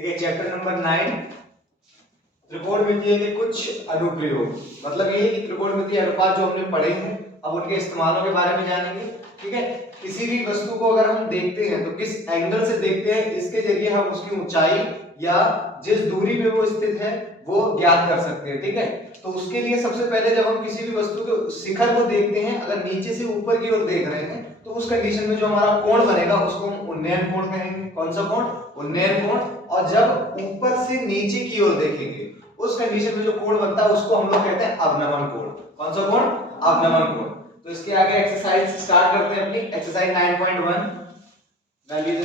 देखिए chapter number 9 त्रिकोणमितीय के कुछ अनुप्रयोग। मतलब ये है कि त्रिकोणमितीय अनुपात जो हमने पढ़े हैं अब उनके इस्तेमालों के बारे में जानेंगे। ठीक है, किसी भी वस्तु को अगर हम देखते हैं तो किस एंगल से देखते हैं, इसके जरिए हम उसकी ऊंचाई या जिस दूरी पे वो स्थित है वो ज्ञात कर सकते हैं। ठीक है, तो उसके लिए सबसे पहले जब हम किसी भी वस्तु के शिखर को देखते हैं, अगर नीचे से ऊपर की ओर देख रहे हैं तो उस कंडीशन में जो हमारा कोण बनेगा उसको हम उन्नयन कोण कहेंगे। कौन सा कोण? उन्नयन कोण। और जब ऊपर से नीचे की ओर देखेंगे उस कंडीशन में जो कोण बनता है उसको हम लोग कहते हैं अवनमन कोण। कौन सा कोण? अवनमन कोण। तो इसके आगे एक्सरसाइज स्टार्ट करते हैं अपनी। Exercise 9.1 value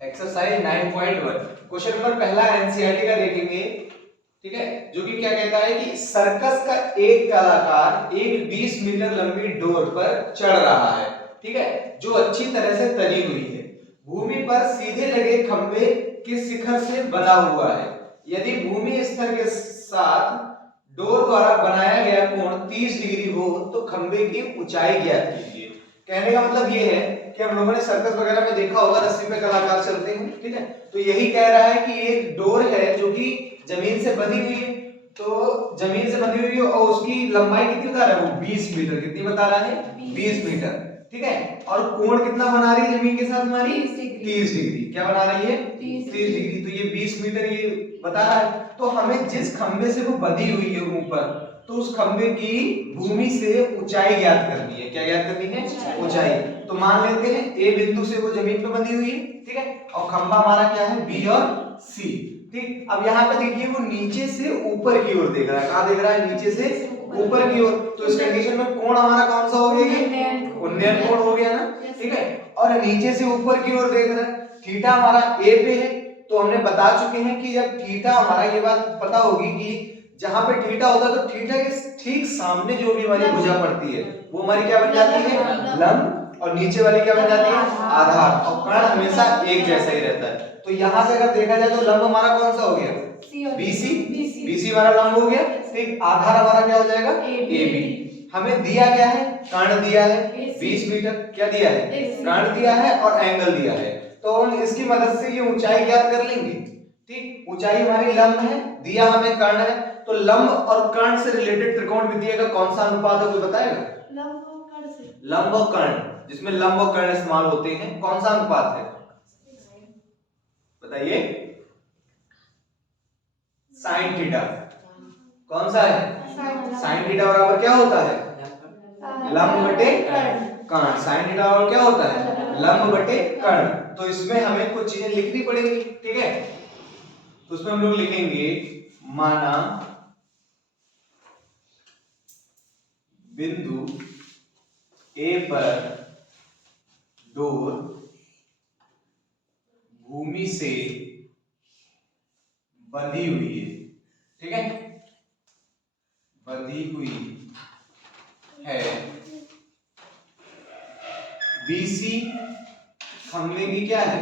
exercise 9.1 question number पहला एनसीईआरटी का देखेंगे। ठीक है, जो कि क्या कहता है कि सर्कस का एक कलाकार एक 20 मीटर लंबी डोर पर चढ़ रहा है। ठीक है, जो अच्छी तरह से तनी हुई है, भूमि पर सीधे लगे खंभे के शिखर से बना हुआ है। यदि भूमि स्तर के साथ डोर द्वारा बनाया गया कोण 30 डिग्री हो तो खंभे की ऊंचाई ज्ञात कीजिए। कहने का मतलब ये है कि हम लोगों ने सर्कस वगैरह में देखा होगा, रस्सी पे कलाकार चलते हैं। ठीक है, तो यही कह रहा है कि एक डोर है जो कि जमीन से बंधी हुई है, तो जमीन से बंधी हुई है और उसकी लंबाई कितनी बता रहा है वो 20 मीटर। कितनी बता रहा है? 20 मीटर। ठीक है, और कोण कितना बना रही है जमीन के साथ हमारी? 30 डिग्री। क्या बना रही है? 30 डिग्री। तो ये 20 मीटर ये बता रहा है। तो हमें जिस खंबे से वो बंधी हुई है ऊपर, तो उस खंबे की भूमि से ऊंचाई ज्ञात करनी है। क्या ज्ञात करनी है? ऊंचाई। तो मान लेते हैं ए बिंदु से वो जमीन पे बंधी हुई है। ठीक है, और खंबा हमारा क्या है? बी और सी। ठीक, अब यहाँ पे देखिए वो नीचे से ऊपर की ओर देख रहा है। कहाँ देख रहा है? नीचे से ऊपर की ओर। तो इस कंडीशन में कोण हमारा कौन सा हो गया? ये उन्नयन कोण हो गया ना। ठीक है, और नीचे से ऊपर की ओर देख रहा है। थीटा हमारा ए पे है, तो हमने बता चुके हैं कि जब थीटा हमारा, ये बात पता होगी कि जहां पे थीटा होता है तो थीटा के ठीक सामने जो भी हमारी भुजा पड़ती है वो हमारी क्या बन जाती है? लंब। और नीचे वाली क्या बन जाती है? आधार। और कर्ण हमेशा एक जैसा ही रहता है। तो यहां से अगर देखा जाए तो लंब हमारा कौन सा हो गया? बीसी। बीसी हमारा लंब हो गया। ठीक, आधार हमारा क्या हो जाएगा? एबी। हमें दिया क्या है? कर्ण दिया है 20 मीटर। क्या दिया है? कर्ण दिया है और एंगल दिया है। तो हम इसकी मदद से ये ऊंचाई ज्ञात कर लेंगे। ठीक, ऊंचाई हमारी लंब है, दिया हमें कर्ण है, तो लंब और कर्ण से रिलेटेड त्रिकोणमितीय का कौन सा अनुपात है कोई बताएगा? लंब और कर्ण से। लंब और कर्ण, जिसमें लंब और कर्ण इस्तेमाल होते हैं, कौन सा अनुपात है बताइए? Sine theta. कौन सा है? साइन थीटा बराबर क्या होता है? लंब बटे कर्ण। साइन थीटा और क्या होता है? लंब बटे कर्ण। तो इसमें हमें कुछ चीजें लिखनी पड़ेंगी। ठीक है, तो उसमें हम लोग लिखेंगे माना बिंदु ए पर डोर भूमि से बंधी हुई है। ठीक है, बंधी हुई है। बीसी खंबे की क्या है?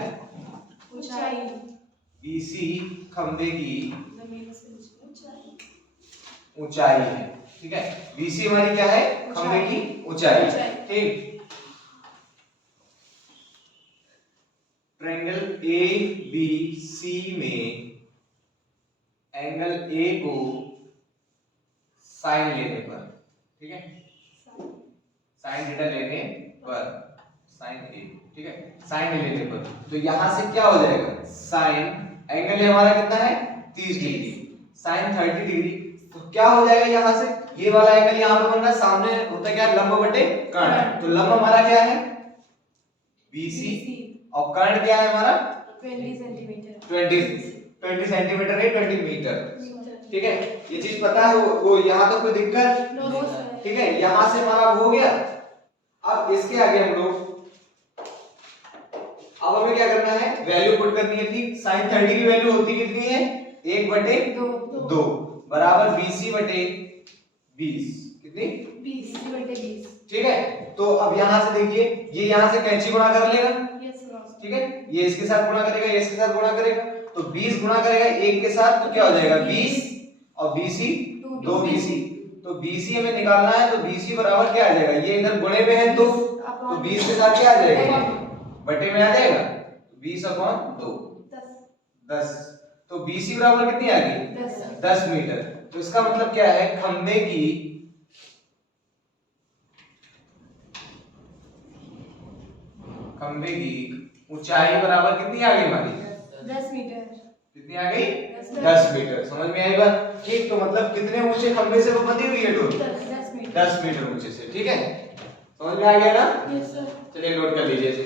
ऊंचाई। बीसी खंबे की ऊंचाई है। ठीक है, बीसी हमारी क्या है? खंबे की ऊंचाई। ठीक, ट्रायंगल ए बी सी में एंगल ए को साइन लेने पर, ठीक है, साइन थीटा लेने पर, साइन ए, ठीक है, साइन लेने पर, तो यहां से क्या हो जाएगा? साइन एंगल हमारा कितना है? 30 डिग्री। साइन 30 डिग्री, तो क्या हो जाएगा यहां से? ये वाला एंगल यहां पे बन रहा है, सामने होता क्या है? लंब बटे कर्ण। तो लंब हमारा क्या है? बीसी। और कर्ण क्या है हमारा? 20 सेंटीमीटर। 20 सेंटीमीटर है, 20 मीटर। ठीक है, ये चीज पता है वो यहां तक कोई दिक्कत? ठीक है, यहां से हमारा हो गया। अब इसके आगे हम लोग, अब हमें क्या करना है? वैल्यू पुट करनी है। ठीक, साइन 30 की वैल्यू होती कितनी है? 1/2 बराबर बीसी बटे 20। कितनी? 20/20। ठीक है, तो अब यहां से देखिए, ये यहां से कैंची गुणा कर लेगा। ठीक है, ये इसके साथ गुणा करेगा, ये इसके साथ गुणा करेगा, तो 20 गुणा करेगा 1 के साथ तो क्या हो जाएगा 20 और 20 2 BC। तो BC हमें निकालना है, तो BC बराबर क्या आ जाएगा, ये इधर गुणे में है 2 तो 20 के साथ क्या आ जाएगा, बटे में आ जाएगा 20/2 10। तो BC बराबर कितनी आ गई 10 मीटर। तो इसका मतलब क्या है, खंबे की ऊंचाई बराबर कितनी आ गई हमारी 10 मीटर। कितनी आ गई 10 मीटर। समझ में आई बात? ठीक, तो मतलब कितने ऊंचे खंबे से वो बंधी हुई है डोर 10 मीटर। 10 मीटर ऊंचे से। ठीक है, समझ में आ गया ना? Yes sir. चलिए नोट कर लीजिए इसे।